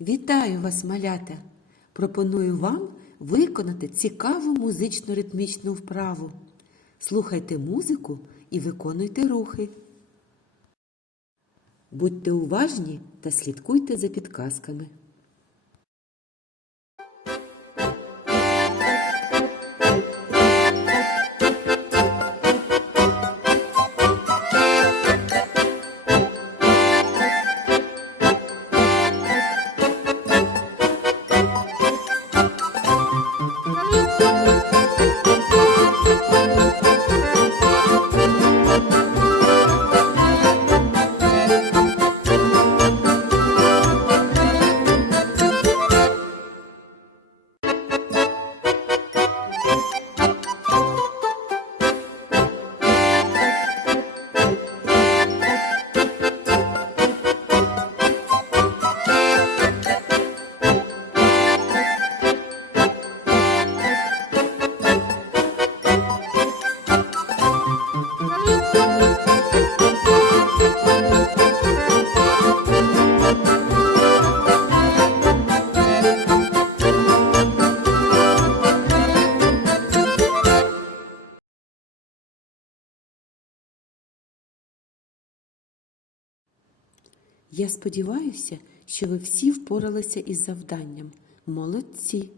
Вітаю вас, малята! Пропоную вам виконати цікаву музично ритмічну вправу. Слухайте музику і виконуйте рухи. Будьте уважні та слідкуйте за підказками. Я сподіваюся, що ви всі впоралися із завданням. Молодці!